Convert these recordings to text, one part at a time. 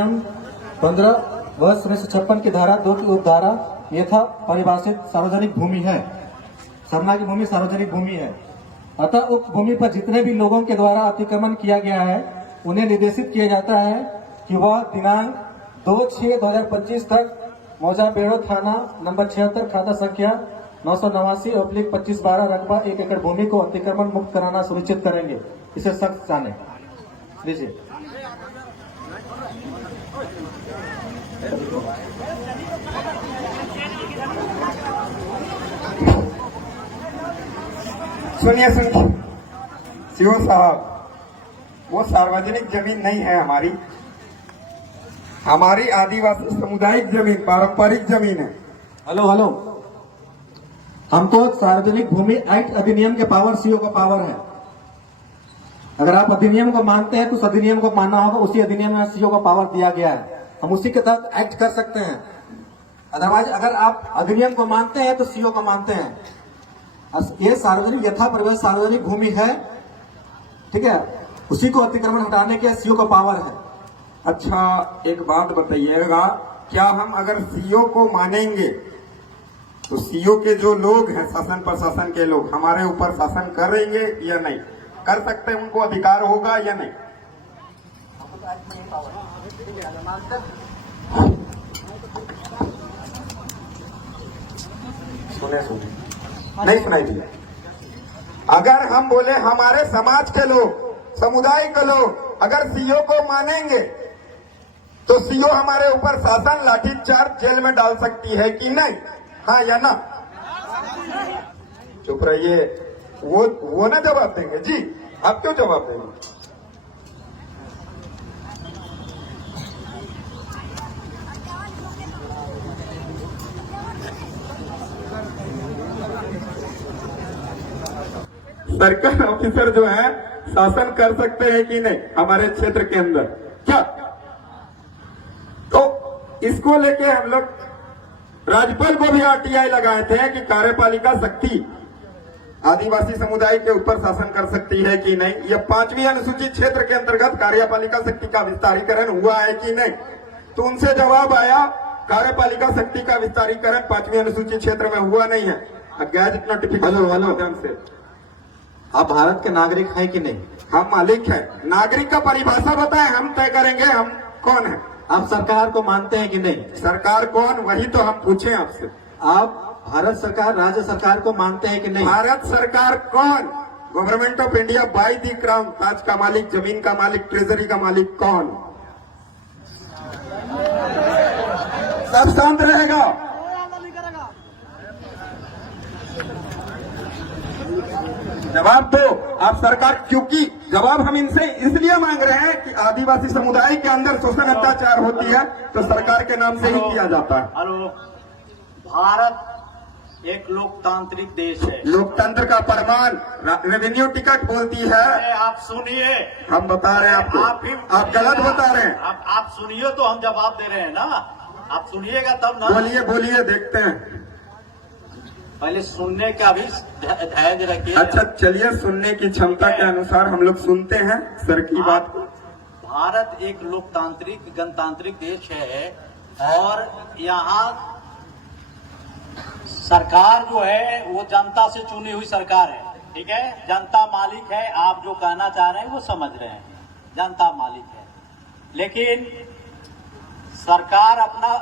अधिनियम 15 वर्ष 1956 की धारा 2 की उपधारा यथा परिभाषित सार्वजनिक भूमि है। सरना की भूमि सार्वजनिक भूमि है। अतः उक्त भूमि पर जितने भी लोगों के द्वारा अतिक्रमण किया गया है उन्हें निर्देशित किया जाता है कि वह दिनांक 2/6/2025 तक मौजा बेड़ो थाना नंबर 76 खाता संख्या 989/25/12 रकबा 1 एकड़ भूमि को अतिक्रमण मुक्त कराना सुनिश्चित करेंगे। इसे सख्त जाने लीजिए। सुनिए सीओ साहब, वो सार्वजनिक जमीन नहीं है हमारी आदिवासी सामुदायिक जमीन, पारंपरिक जमीन है। हेलो, हमको सार्वजनिक भूमि एक्ट अधिनियम के पावर सीओ का पावर है। अगर आप अधिनियम को मानते हैं तो उस अधिनियम को मानना होगा। उसी अधिनियम में सीओ का पावर दिया गया है, हम उसी के तहत एक्ट कर सकते हैं। अदरवाइज अगर आप अधिनियम को मानते हैं तो सीओ को मानते हैं। ये सार्वजनिक यथा परिवेश सार्वजनिक भूमि है, ठीक है, उसी को अतिक्रमण हटाने के सीओ का पावर है। अच्छा, एक बात बताइएगा, क्या हम अगर सीओ को मानेंगे तो सीओ के जो लोग हैं, शासन प्रशासन के लोग, हमारे ऊपर शासन करेंगे या नहीं कर सकते? उनको अधिकार होगा या नहीं? सुने नहीं सुनाई दिया। अगर हम बोले हमारे समाज के लोग, समुदाय के लोग अगर सीओ को मानेंगे तो सीओ हमारे ऊपर शासन, लाठीचार्ज, जेल में डाल सकती है कि नहीं? हाँ या ना? चुप रहिए, वो ना जवाब देंगे। जी, आप क्यों जवाब देंगे? सरकार ऑफिसर जो है शासन कर सकते हैं कि नहीं हमारे क्षेत्र के अंदर? क्या तो इसको लेके हम लोग राज्यपाल को भी आरटीआई लगाए थे कि कार्यपालिका शक्ति आदिवासी समुदाय के ऊपर शासन कर सकती है कि नहीं। यह 5वीं अनुसूचित क्षेत्र के अंतर्गत कार्यपालिका शक्ति का विस्तारीकरण हुआ है कि नहीं? तो उनसे जवाब आया कार्यपालिका शक्ति का विस्तारीकरण 5वीं अनुसूचित क्षेत्र में हुआ नहीं है। गैजेट नोटिफिकेशन माध्यम से। आप भारत के नागरिक हैं कि नहीं? हम मालिक हैं। नागरिक का परिभाषा बताएं, हम तय करेंगे हम कौन है। आप सरकार को मानते हैं कि नहीं? सरकार कौन, वही तो हम पूछे आपसे। आप भारत सरकार, राज्य सरकार को मानते हैं कि नहीं? भारत सरकार कौन? Government of India by the crown, ताज का मालिक, जमीन का मालिक, ट्रेजरी का मालिक कौन? सब शांत रहेगा। जवाब दो आप सरकार, क्योंकि जवाब हम इनसे इसलिए मांग रहे हैं कि आदिवासी समुदाय के अंदर शोषण अत्याचार होती है तो सरकार के नाम से ही किया जाता है। हेलो, भारत एक लोकतांत्रिक देश है। लोकतंत्र का प्रमाण रेवेन्यू टिकट बोलती है। आप सुनिए, हम बता रहे हैं आपको, आप गलत बता रहे हैं। आप सुनिए तो हम जवाब दे रहे हैं ना, आप सुनिएगा तब ना। बोलिए देखते हैं। पहले सुनने का भी धैर्य रखिए। अच्छा चलिए, सुनने की क्षमता के अनुसार हम लोग सुनते हैं सर की बात। भारत एक लोकतांत्रिक गणतांत्रिक देश है और यहाँ सरकार जो है वो जनता से चुनी हुई सरकार है, ठीक है। जनता मालिक है, आप जो कहना चाह रहे हैं वो समझ रहे हैं, जनता मालिक है। लेकिन सरकार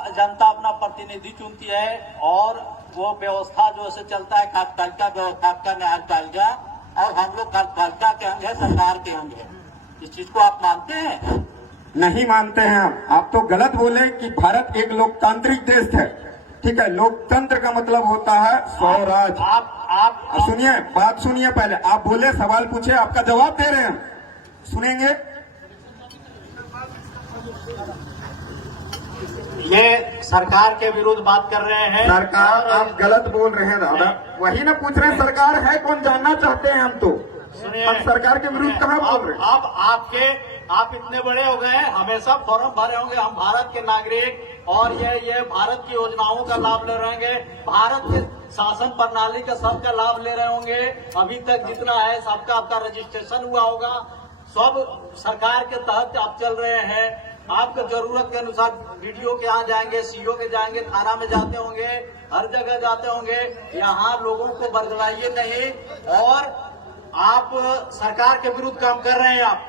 जनता अपना प्रतिनिधि चुनती है और वो व्यवस्था जो ऐसे चलता है कार्यपालिका व्यवस्था का, न्यायपालिका, और हम लोग कार्यपालिका के अंग है, सरकार के अंग है। इस चीज को आप मानते हैं? नहीं मानते हैं आप तो गलत बोले कि भारत एक लोकतांत्रिक देश है, ठीक है। लोकतंत्र का मतलब होता है स्वराज। आप सुनिए, बात सुनिए पहले। आप बोले, सवाल पूछे, आपका जवाब दे रहे हैं, सुनेंगे। ये सरकार के विरुद्ध बात कर रहे हैं। सरकार, आप गलत बोल रहे हैं दादा। वही ना पूछ रहे हैं, सरकार है कौन जानना चाहते हैं हम तो। सुनिए, हम सरकार के विरुद्ध कहाँ बोल रहे हैं? अब आप इतने बड़े हो गए हैं, हमेशा फॉर्म भरे होंगे। हम भारत के नागरिक और ये भारत की योजनाओं का लाभ ले रहे होंगे, भारत के शासन प्रणाली का सबका लाभ ले रहे होंगे। अभी तक जितना है सबका आपका रजिस्ट्रेशन हुआ होगा, सब सरकार के तहत आप चल रहे हैं। आपको जरूरत के अनुसार वीडियो के यहाँ जाएंगे, सीओ के जाएंगे, थाना में जाते होंगे, हर जगह जाते होंगे। यहाँ लोगों को बरगलाइए नहीं। और आप सरकार के विरुद्ध काम कर रहे हैं, आप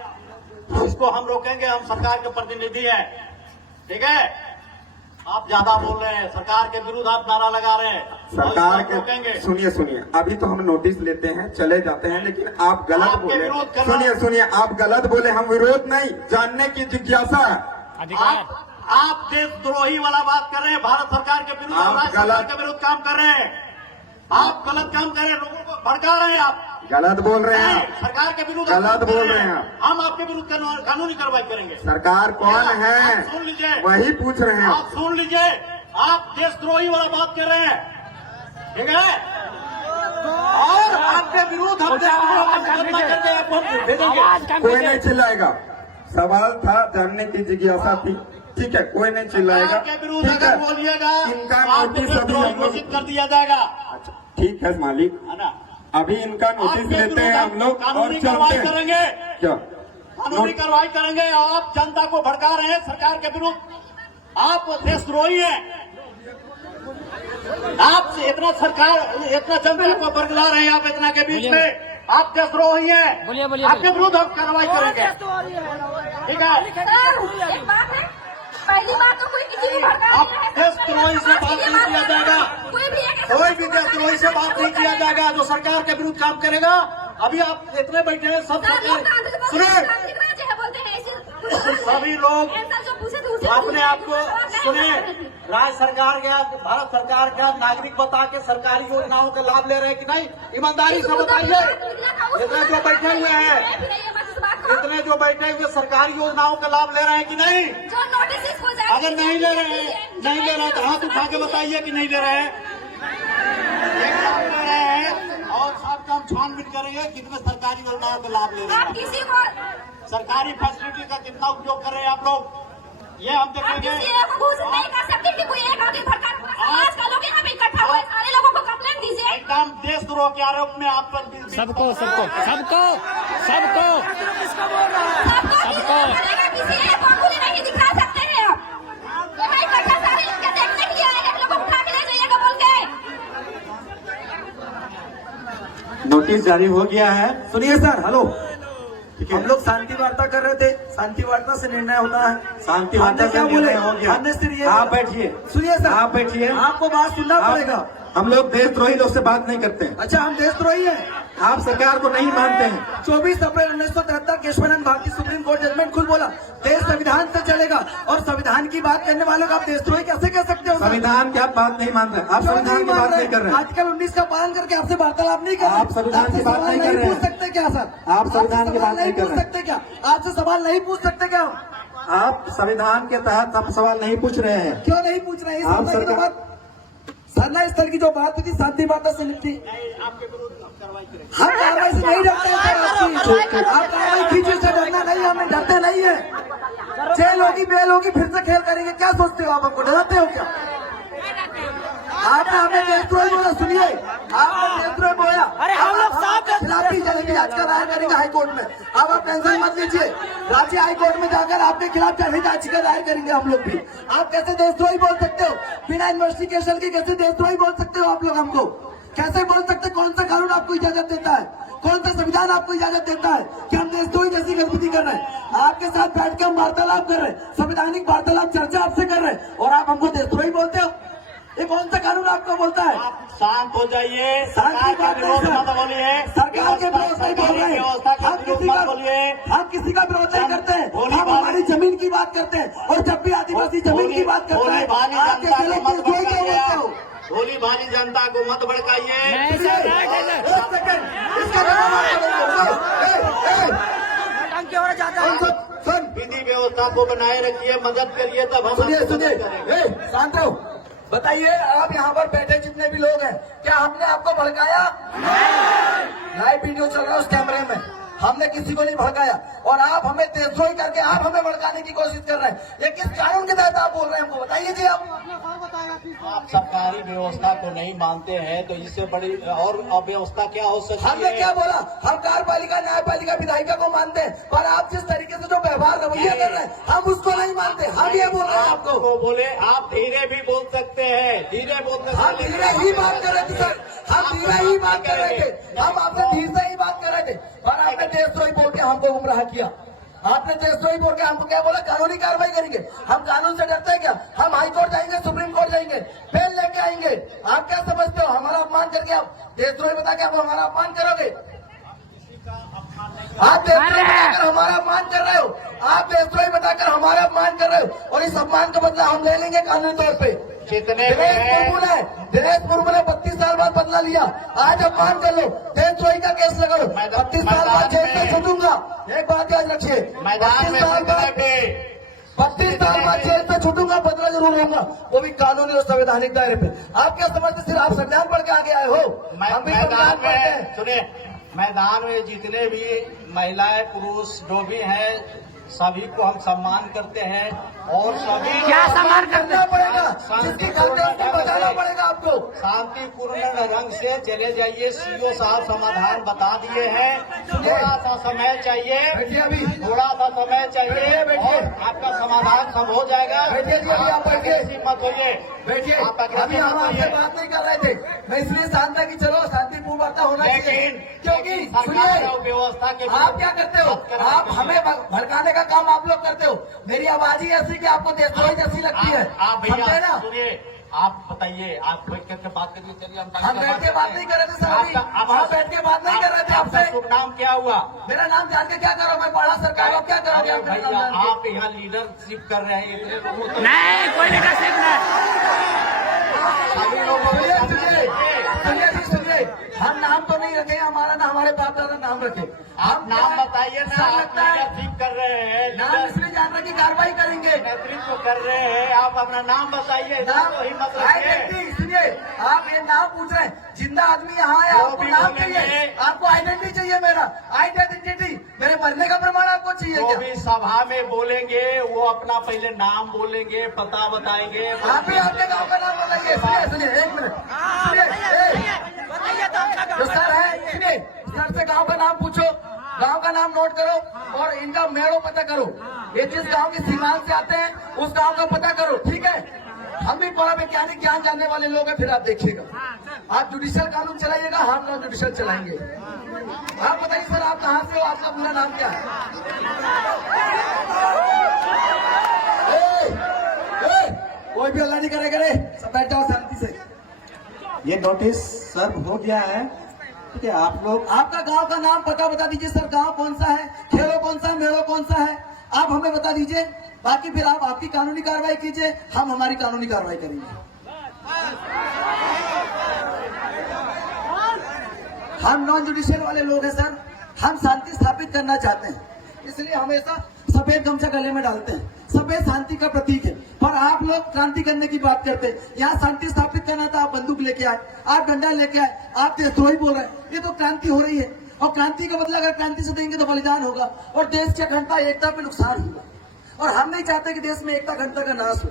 इसको हम रोकेंगे। हम सरकार के प्रतिनिधि हैं, ठीक है। आप ज्यादा बोल रहे हैं, सरकार के विरुद्ध आप नारा लगा रहे हैं, सरकार रोकेंगे। के सुनिए सुनिए, अभी तो हम नोटिस लेते हैं, चले जाते हैं, लेकिन आप गलत आपके बोले। विरोध करना- सुनिए सुनिए, आप गलत बोले। हम विरोध नहीं, जानने की जिज्ञासा। आप देशद्रोही वाला बात कर रहे हैं, भारत सरकार के विरुद्ध, आप राज्य सरकार गलत- के विरुद्ध काम कर रहे हैं। आप गलत काम कर रहे हैं, लोगों को भड़का रहे हैं। आप गलत बोल रहे हैं, नहीं, सरकार के विरुद्ध गलत आप बोल रहे हैं आप। हम आपके विरुद्ध कानूनी कार्रवाई करेंगे। सरकार कौन है आप सुन लीजिए, वही पूछ रहे हैं। आप सुन लीजिए, आप देशद्रोही वाला बात कर रहे हैं, ठीक है। और आपके विरुद्ध हम मुकदमा करके आपको हम भेजेंगे। कोई नहीं चिल्लाएगा, सवाल था, जानने की जिज्ञासा थी, ठीक है, कोई नहीं चिल्लाएगा। सरकार के विरुद्ध ठीक अगर है, बोलिएगा इनका तो आपको नोटिस अभी देशद्रोही हम लोग, घोषित कर दिया जाएगा, अच्छा ठीक है मालिक, है ना। अभी इनका नोटिस आपके लेते हैं विरुद्ध हम लोग और कानूनी चलते कार्रवाई हैं। करेंगे, क्या कानूनी कार्रवाई करेंगे। आप जनता को भड़का रहे हैं सरकार के विरुद्ध, आप देशद्रोही हैं। आप इतना सरकार, इतना जनता को बरगला रहे हैं, आप इतना के बीच में आप देशद्रोही हैं। बोलिए, आपके विरुद्ध हम कार्रवाई करेंगे, ठीक है। सर, एक बात है, पहली बात तो कोई किसी को भड़का आप नहीं है। देशद्रोही से बात नहीं किया जाएगा, कोई भी एक ऐसा- कोई भी देशद्रोही से बात नहीं किया जाएगा जो सरकार के विरुद्ध काम करेगा। अभी आप इतने बैठे हैं, सब सर, लोकतांत्रिक बोलते सुनिए, हैं, लोकतांत्रिक राज्य है, बोलते हैं ऐसे- सभी लोग ऐसा जो पूछे तो उसे अपने आप को जवाब नहीं सुनिए। देते। राज्य सरकार के, भारत सरकार का नागरिक बता के सरकारी योजनाओं का लाभ ले रहे हैं कि नहीं, ईमानदारी से बताइए। इतने जो बैठे हुए हैं, फिर ये मत इस बात को- इतने जो बैठे हुए सरकारी योजनाओं का लाभ ले रहे हैं कि नहीं। जो नोटिस इसको जारी अगर नहीं ले रहे हैं, नहीं ले रहे हैं तो हाथ उठा के बताइए कि नहीं ले रहे हैं। ले रहे हैं और सब काम छानबीन करेंगे कितने सरकारी योजनाओं का लाभ ले रहे आप हैं, किसी को सरकारी फैसिलिटी का कितना उपयोग कर रहे हैं आप लोग, ये हम आप देखेंगे। किसी एक को घूस नहीं कर सकते कि कोई एक आदमी भड़का। समाज का लोग यहाँ पे इकट्ठा हुए, सारे लोगों को कंप्लेंट दीजिए। एकदम देशद्रोह के आरोप में आप पर सबको सबको सबको सबको सबको करेगा, किसी एक को अंगुली नहीं दिखा सकते हैं आप। यहाँ इकट्ठा सारे लोग के देखने के लिए आए हैं, लोगों को उठा के ले जाइएगा बोल के। नोटिस जारी हो गया है। सुनिए सर, हेलो, ठीक है। हम लोग शांति वार्ता कर रहे थे, शांति वार्ता से निर्णय होता है। शांति वार्ता हमने से क्या बोले, निर्णय हो गया। हमने सिर्फ ये आप बोला- बैठिए, सुनिए सर, आप बैठिए। आपको बात सुनना आप- पड़ेगा। हम लोग देशद्रोही लोग से बात नहीं करते हैं। अच्छा, हम देशद्रोही हैं। आप सरकार को नहीं मानते हैं। 24 अप्रैल 1973 केशवानंद भारतीय सुप्रीम कोर्ट जजमेंट खुद बोला, देश संविधान से चलेगा, और संविधान की बात करने वालों को आप देशद्रोही कैसे कह सकते हो सर? संविधान की आप बात नहीं मान रहे, आप क्यों संविधान की मान बात रहे? नहीं कर रहे हैं। आर्टिकल 19 का पालन करके आपसे वार्तालाप नहीं कर रहे। आप संविधान की आपसे बात सवाल नहीं कर रहे पूछ हैं। सकते क्या सर? आप संविधान आपसे की बात सवाल नहीं कर पूछ रहे हैं। सकते क्या? आपसे सवाल नहीं पूछ सकते क्या? आप संविधान के तहत आप सवाल नहीं पूछ रहे हैं। क्यों नहीं पूछ रहे हैं? इस आप मुद्दे की तो सरकार- बात सरना स्तर की जो बात हुई थी, शांति वार्ता से निपटी। आपके विरुद्ध कार्रवाई करेंगे। हम कार्रवाई से नहीं डरते हैं सर आपकी। आप कार्रवाई खींचे से डरना नहीं, हमें डरते नहीं है। जेल होगी, बेल होगी, फिर से खेल करेंगे, क्या सोचते हो? आप हमको डराते हो क्या? आपने हमें देशद्रोही बोला, सुनिए, आपने देशद्रोही बोला। अरे हम लोग साफ कर- खिलाफ ही चलेंगे, आज का दायर करेंगे हाई कोर्ट में। अब आप टेंशन मत लीजिए, राज्य हाई कोर्ट में जाकर आपके खिलाफ जनहित याचिका दायर करेंगे हम लोग भी। आप कैसे देशद्रोही बोल सकते हो? बिना इन्वेस्टिगेशन के कैसे देशद्रोही बोल सकते हो आप लोग हमको? कैसे बोल सकते? कौन सा कानून आपको इजाजत देता है? कौन सा संविधान आपको इजाजत देता है कि हम देशद्रोही जैसी गतिविधि कर रहे हैं? आपके साथ बैठकर हम वार्तालाप कर रहे हैं, संवैधानिक वार्तालाप चर्चा आपसे कर रहे हैं, और आप हमको देशद्रोही बोलते हो? ये कौन सा कानून आपको बोलता है? आप शांत हो जाइए, शांति सरकार का बात नहीं विरोध सर। मत बोलिए, सरकार के विरोध नहीं बोल रहे हैं। व्यवस्था का हम विरोध किसी मत का बोलिए। हम किसी का विरोध नहीं करते हैं। भोली हम भाली- हमारी जमीन की बात करते हैं, और जब भी आदिवासी जमीन की बात करते भोली हैं, भाली आपके जनता खिलाफ को मत देशद्रोही क्यों भड़काइए बोलते हो? आप। भोली भाली जनता को मत भड़काइए। नहीं सुनिए, सर, नहीं, नहीं, एक सेकंड, इसका जवाब आप करेंगे। सुन, विधि व्यवस्था को बनाए रखिए, मदद करिए, तब हम सुनिए आपको सुनिए, मदद करेंगे। शांत रहो। बताइए, आप यहाँ पर बैठे जितने भी लोग हैं, क्या हमने आपको भड़काया? लाइव वीडियो चल रहा है उस कैमरे में, हमने किसी को नहीं भड़काया। और आप हमें देशद्रोही करके आप हमें भड़काने की कोशिश कर रहे हैं। ये किस कानून के तहत आप बोल रहे हैं? हमको बताइए जी। आप आप सरकारी व्यवस्था को नहीं मानते हैं तो इससे बड़ी और अव्यवस्था क्या हो सकती हमने है? क्या बोला? हम कार्यपालिका, न्यायपालिका, विधायिका को मानते हैं, पर आप जिस तरीके से जो व्यवहार रवैया कर रहे हैं हम उसको नहीं मानते। हम ये बोल रहे हैं आपको। आपको बोले आप धीरे भी बोल सकते हैं, धीरे बोल सकते हम हैं, धीरे ही बात कर रहे थे सर, हम धीरे ही बात कर रहे थे, हम आपसे धीरे से ही बात कर रहे थे, पर आपने देशद्रोही बोल के हमको गुमराह किया। आपने देशद्रोही बोल के हमको क्या बोला? कानूनी कार्रवाई करेंगे। हम कानून से डरते हैं क्या? हम हाई कोर्ट जाएंगे, सुप्रीम कोर्ट जाएंगे, बेल लेके आएंगे। आप क्या समझते हो? हमारा अपमान करके आप देशद्रोही बता के आप हमारा अपमान करोगे? आप देशद्रोही बताकर हमारा अपमान कर रहे हो, आप देशद्रोही बताकर हमारा अपमान कर रहे हो, और इस अपमान का बदला हम ले लेंगे कानूनी तौर पे। कितने दिनेश मुर्मू ने 32 साल बाद बदला लिया, आज अपमान कर लो, देशद्रोही का केस लगा लो, 32 साल बाद जेल में छूटूंगा। एक बात याद रखिए, मैदान में 32 साल बाद जेल में छूटूंगा, बदला जरूर होगा, वो भी कानूनी और संवैधानिक दायरे पे। आप क्या समझते? सिर्फ आप संविधान पढ़ के आगे आए हो? हम भी संविधान मैदान पढ़ते हैं। में सुनिए, मैदान में जितने भी महिलाएं पुरुष जो भी हैं सभी को हम सम्मान करते हैं और सभी क्या सम्मान करते करना पड़ेगा, जिसकी गलती है उसको बताना पड़ेगा आपको। शांतिपूर्ण रंग से चले जाइए। सीओ साहब समाधान बता दिए हैं, थोड़ा सा समय चाहिए, बैठिए अभी, थोड़ा सा समय चाहिए बैठिए। और आपका समाधान सब हो जाएगा। बैठिए जी, अभी आप बैठिए। ऐसी मत होइए, बैठिए। आप अभी हम आपसे बात नहीं कर रहे थे, मैं इसलिए शांत था कि चलो शांतिपूर्ण वार्ता होना चाहिए, लेकिन क्योंकि सरकार सुनिए, और व्यवस्था के आप क्या करते हो? आप हमें भड़काने का काम आप लोग करते हो। मेरी आवाज ही ऐसी कि आपको देशद्रोही जैसी लगती है, आप समझे भैया ना? सुनिए, आप बताइए, आप बैठ करके बात करिए। चलिए हम बैठ के बात नहीं कर रहे थे सर, अभी वहाँ बैठ के बात नहीं कर रहे थे आपसे। शुभ नाम क्या हुआ? मेरा नाम जान के क्या करो? मैं पढ़ा सरकार, आप क्या करोगे? आप मेरा नाम भैया जान के? आप यहाँ लीडरशिप कर रहे हैं, इतने लोगों को नहीं, कोई लीडरशिप नहीं। सभी लोगों को सुनिए जी, सुनिए, हम नाम तो नहीं रखे, हमारा ना हमारे बाप दादा नाम रखे। आप नाम बताइए ना, आप लगता है लीडरशिप कर रहे हैं, नाम इसलिए जान रहे कि कार्रवाई करेंगे। नेतृत्व कर रहे हैं, आप अपना नाम बताइए, नाम तो हिम्मत रखिए। आइडेंटिटी, सुनिए, आप ये नाम पूछ रहे हैं, जिंदा आदमी यहाँ है, जो आपको भी नाम बोलेंगे। चाहिए, आपको आइडेंटिटी चाहिए। मेरा आइडेंटिटी, मेरे मरने का प्रमाण आपको चाहिए जो क्या? भी सभा में बोलेंगे वो अपना पहले नाम बोलेंगे, पता बताएंगे। आप ही आपके गांव का नाम बताइए। सुनिए सुनिए, एक मिनट सुनिए, जो सर है, सुनिए, सर से गांव का नाम पूछो, गांव का नाम नोट करो और इनका मेड़ो पता करो। ये जिस गांव की सीमांत से आते हैं उस गांव का पता करो, ठीक है? हम भी बड़ा वैज्ञानिक ज्ञान जानने वाले लोग हैं, फिर आप देखिएगा। आप जुडिशियल कानून चलाइएगा, हम नॉन जुडिशियल चलाएंगे। आप बताइए सर, आप कहाँ से हो? आपका पूरा नाम क्या है? कोई भी हल्ला नहीं करे, सब बैठ जाओ शांति से। ये नोटिस सर्व हो गया है, ठीक है? आप लोग आपका गांव का नाम पता बता दीजिए सर, गांव कौन सा है, खेलो कौन सा है, मेलो कौन सा है, आप हमें बता दीजिए। बाकी फिर आप आपकी कानूनी कार्रवाई कीजिए, हम हमारी कानूनी कार्रवाई करेंगे। हम नॉन जुडिशियल वाले लोग हैं सर, हम शांति स्थापित करना चाहते हैं, इसलिए हमेशा सफेद गमछा गले में डालते हैं। सफेद शांति का प्रतीक है, पर आप लोग क्रांति करने की बात करते हैं। यहाँ शांति स्थापित करना था, आप बंदूक लेके आए, आप डंडा लेके आए, आप देशद्रोही बोल रहे हैं। ये तो क्रांति हो रही है, और क्रांति का बदला अगर क्रांति से देंगे तो बलिदान होगा और देश की अखंडता एकता पे नुकसान होगा, और हम नहीं चाहते कि देश में एकता अखंडता का नाश हो।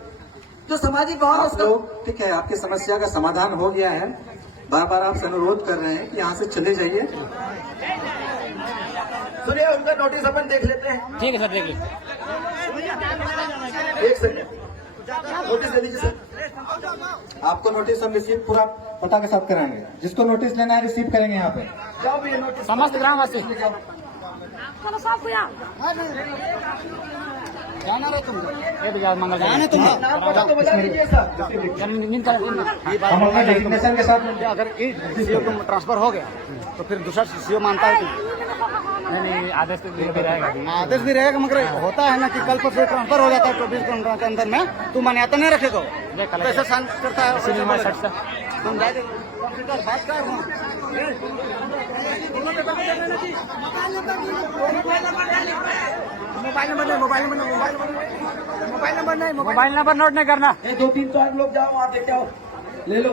जो सामाजिक भाव आप लोग, ठीक है, आपकी समस्या का समाधान हो गया है। बार बार आपसे अनुरोध कर रहे हैं कि यहाँ से चले जाइए। सुनिए, उनका नोटिस अपन देख लेते हैं। ठीक है सर, देख लीजिए। एक सेकंड, नोटिस दे दीजिए सर। आपको नोटिस हम रिसीव पूरा पता के साथ कराएंगे। जिसको नोटिस लेना है रिसीव करेंगे यहाँ पे। जाओ भी ये नोटिस समस्त ग्रामवासी जाना रहे तुम, ये भी मंगल नाम पता तो बता दीजिए सर। हम अपने डेजिग्नेशन के साथ अगर एक सीओ को ट्रांसफर हो गया तो फिर दूसरा सीओ मानता है कि नहीं, आदेश तो भी रहेगा। आदेश भी रहेगा, मगर होता है ना कि कल पर फिर ट्रांसफर हो जाता है 24 घंटे के अंदर में, तू मान्यता नहीं रखेगा, कैसे शांत करता है? तुम जाके कंप्यूटर बात कर मोबाइल नंबर नोट नहीं करना। 2-3 लोग जाओ, वहाँ देख आओ, ले लो।